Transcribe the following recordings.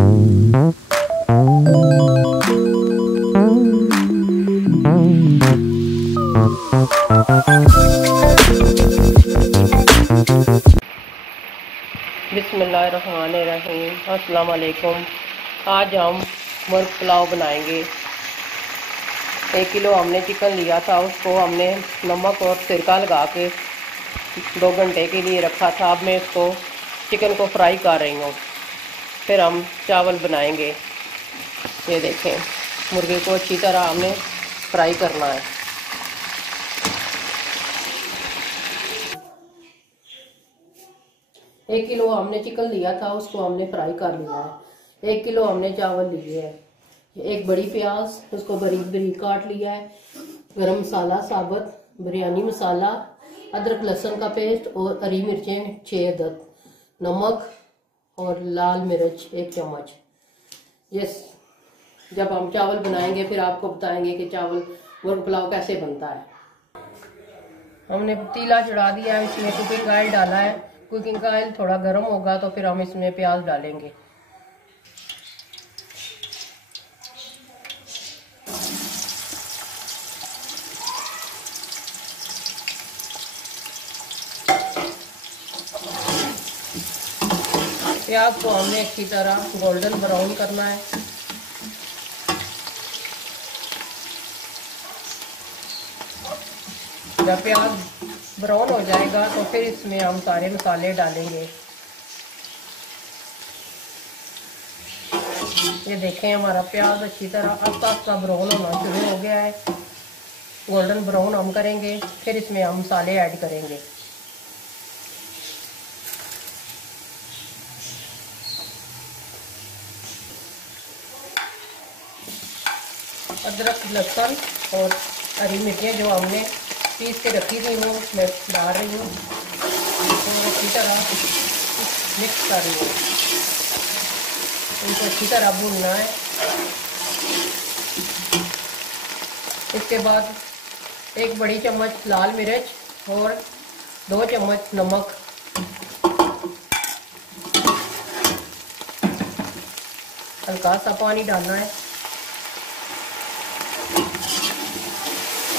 बिस्मिल्लाहिर्रहमानिर्रहीम। अस्सलाम वालेकुम। आज हम मुर्ग पुलाव बनाएंगे। 1 किलो हमने चिकन लिया था, उसको हमने नमक और सिरका लगा के 2 घंटे के लिए रखा था। अब मैं इसको चिकन को फ्राई कर रही हूँ, फिर हम चावल बनाएंगे। ये देखें, मुर्गे को अच्छी तरह हमने फ्राई करना है। एक किलो हमने चिकन लिया था, उसको हमने फ्राई कर लिया है। 1 किलो हमने चावल लिए हैं। एक बड़ी प्याज, उसको बारीक बारीक काट लिया है। गरम मसाला साबुत, बिरयानी मसाला, अदरक लहसुन का पेस्ट और हरी मिर्चें 6 अदद, नमक और लाल मिर्च 1 चम्मच। यस, जब हम चावल बनाएंगे फिर आपको बताएंगे कि चावल मुर्ग पुलाव कैसे बनता है। हमने पतीला चढ़ा दिया है, इसमें कुकिंग ऑयल डाला है। कुकिंग ऑयल थोड़ा गर्म होगा तो फिर हम इसमें प्याज डालेंगे। प्याज को हमने अच्छी तरह गोल्डन ब्राउन करना है। जब प्याज ब्राउन हो जाएगा तो फिर इसमें हम सारे मसाले डालेंगे। ये देखें, हमारा प्याज अच्छी तरह आस्ता आस्ता ब्राउन होना शुरू हो गया है। गोल्डन ब्राउन हम करेंगे, फिर इसमें हम मसाले ऐड करेंगे। अदरक लहसुन और हरी मिर्चें जो हमने पीस के रखी थी वो मैं डाल रही हूँ और अच्छी तरह मिक्स कर रही हूँ। इनको अच्छी तरह भूनना है। इसके बाद 1 बड़ी चम्मच लाल मिर्च और 2 चम्मच नमक, हल्का सा पानी डालना है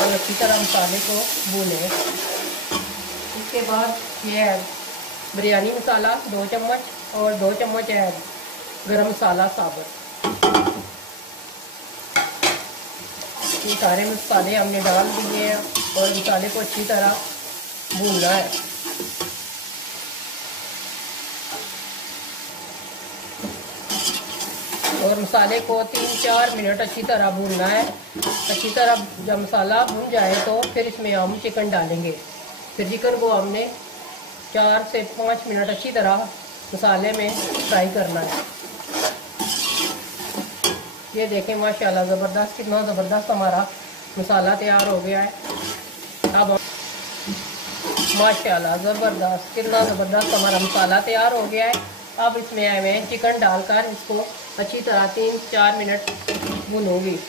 और अच्छी तरह मसाले को भूनें। इसके बाद ये है बिरयानी मसाला 2 चम्मच और 2 चम्मच है गरम मसाला साबुत। ये सारे मसाले हमने डाल दिए हैं और मसाले को अच्छी तरह भूनना है। और मसाले को 3-4 मिनट अच्छी तरह भूनना है। अच्छी तरह जब मसाला भून जाए तो फिर इसमें हम चिकन डालेंगे। फिर चिकन को हमने 4 से 5 मिनट अच्छी तरह मसाले में फ्राई करना है। ये देखें, माशाल्लाह ज़बरदस्त, कितना ज़बरदस्त हमारा मसाला तैयार हो गया है। अब माशाल्लाह ज़बरदस्त, कितना ज़बरदस्त हमारा मसाला तैयार हो गया है। अब इसमें मैं चिकन डालकर इसको अच्छी तरह 3-4 मिनट भूनूंगी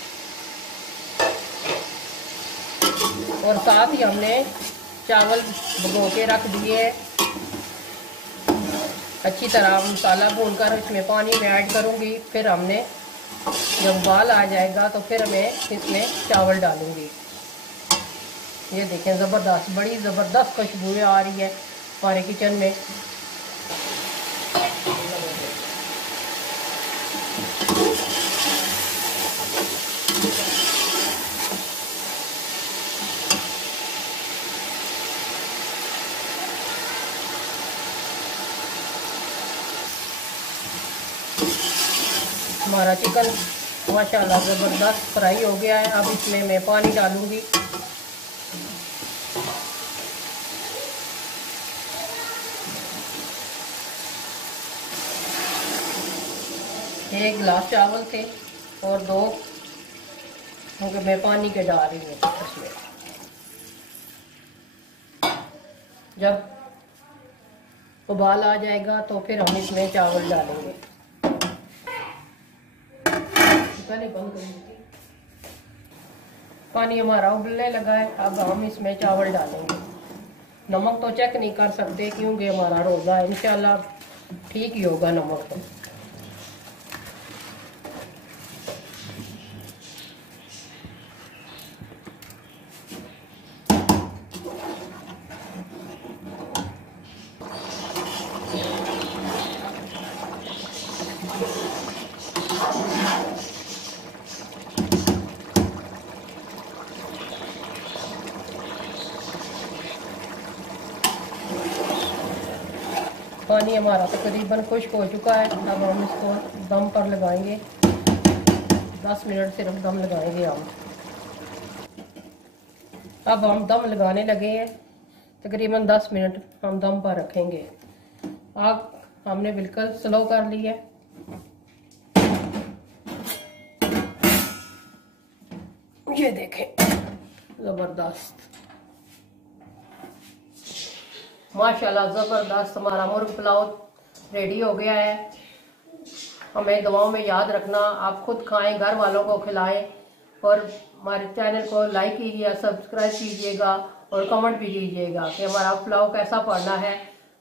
और साथ ही हमने चावल भिगो के रख दिए। अच्छी तरह मसाला भूनकर इसमें पानी में ऐड करूंगी। फिर हमने जब उबाल आ जाएगा तो फिर मैं इसमें चावल डालूंगी। ये देखें, ज़बरदस्त, बड़ी ज़बरदस्त खुशबू आ रही है हमारे किचन में। हमारा चिकन माशाल्लाह ज़बरदस्त फ्राई हो गया है। अब इसमें मैं पानी डालूंगी। एक गिलास चावल थे और 2 क्योंकि मैं पानी के डाल रही हूँ इसमें। जब उबाल आ जाएगा तो फिर हम इसमें चावल डालेंगे। पानी हमारा उबलने लगा है। अब हम इसमें चावल डालेंगे। नमक तो चेक नहीं कर सकते क्योंकि हमारा रोज़ा है, इंशाल्लाह ठीक ही होगा नमक तो। पानी हमारा तकरीबन खुश्क हो चुका है। अब हम इसको दम पर लगाएंगे, 10 मिनट सिर्फ दम लगाएंगे हम। अब हम दम लगाने लगे हैं, तकरीबन 10 मिनट हम दम पर रखेंगे। आग हमने बिल्कुल स्लो कर ली है। ये देखें, जबरदस्त, माशाल्लाह जबरदस्त हमारा मुर्ग पुलाव रेडी हो गया है। हमें दुआओं में याद रखना, आप खुद खाएं, घर वालों को खिलाएं और हमारे चैनल को लाइक कीजिएगा, सब्सक्राइब कीजिएगा और कमेंट भी कीजिएगा कि हमारा पुलाव कैसा पड़ना है।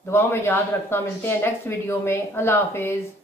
दुआओं में याद रखना। मिलते हैं नेक्स्ट वीडियो में। अल्लाह हाफिज।